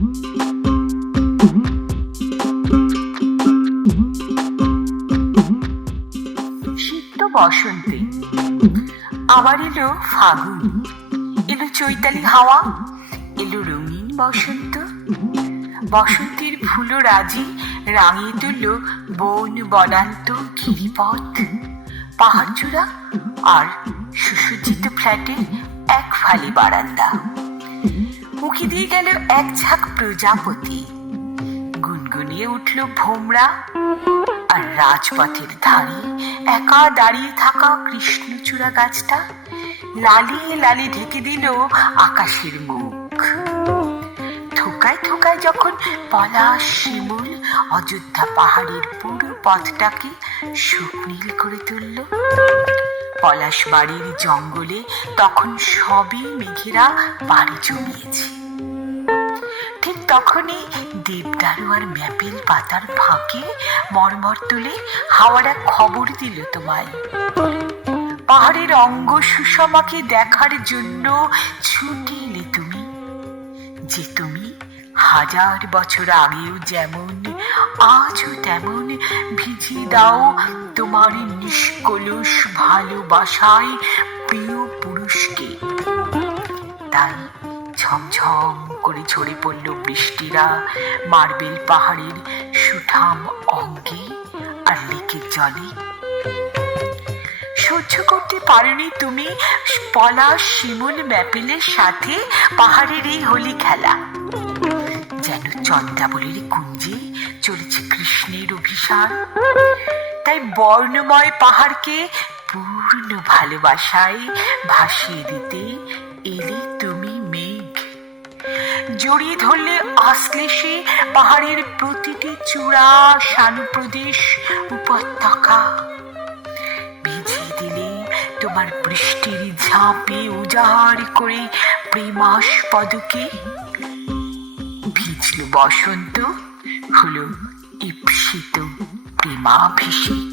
শীত তো বসন্তে। আবার এলো ফাগুন। এলো চৈতালি হাওয়া। এলো রঙিন বসন্ত। বসন্তের ফুলো রাজি রাঙিয়ে তুলল বন বনান্ত গিরিপথ। পাহাড়চূড়া আর সুসজ্জিত ফ্ল্যাটের এক ফালি বারান্দা। উকি দিয়ে গেল এক ঝাঁক প্রজাপতি। গুনগুনিয়ে উঠল ভোমরা আর রাজপথের ধারে একা দাঁড়িয়ে থাকা কৃষ্ণচূড়া গাছটা লালিয়ে লালি ঢেকে দিল আকাশের মুখ। থোকায় থোকায় যখন পলাশ শিমুল অযোধ্যা পাহাড়ের পুরো পথটাকে সুনীল করে তুলল, পলাশ বাড়ির জঙ্গলে তখন সবই মেঘেরা বাড়ি জমিয়েছে। তখনই দেবদারু ম্যাপেল পাতার ফাঁকে মরমর তুলে হাওয়ারা খবর দিল তোমায়। পাহাড়ের অঙ্গ সুষমাকে দেখার জন্য ছুটে এলে তুমি, যে তুমি হাজার বছর আগেও যেমন, আজও তেমন ভিজিয়ে দাও তোমার নিষ্কলুষ ভালোবাসায় প্রিয় পুরুষকে। ঝমঝম করে ঝরে পড়ল বৃষ্টিরা। মার্বেল পাহাড়ের সুঠাম অঙ্গে আর লেকের জলে। সহ্য করতে পারোনি তুমি পলাশ শিমুল ম্যাপেলের সাথে পাহাড়ের এই হোলি খেলা। যেন চন্দ্রাবলীর কুঞ্জে চলেছে কৃষ্ণের অভিসার। তাই বর্ণময় পাহাড়কে পূর্ণ ভালোবাসায় ভাসিয়ে দিতে এলে জড়িয়ে ধরলে আসলে সে পাহাড়ের প্রতিটি চূড়া সানুপ্রদেশ উপত্যকা। ভিজিয়ে দিলে তোমার বৃষ্টির ঝাঁপে উজাড় করে প্রেমাস পদকে ভিজল বসন্ত হলো ঈপ্সিত প্রেমাভিষেক।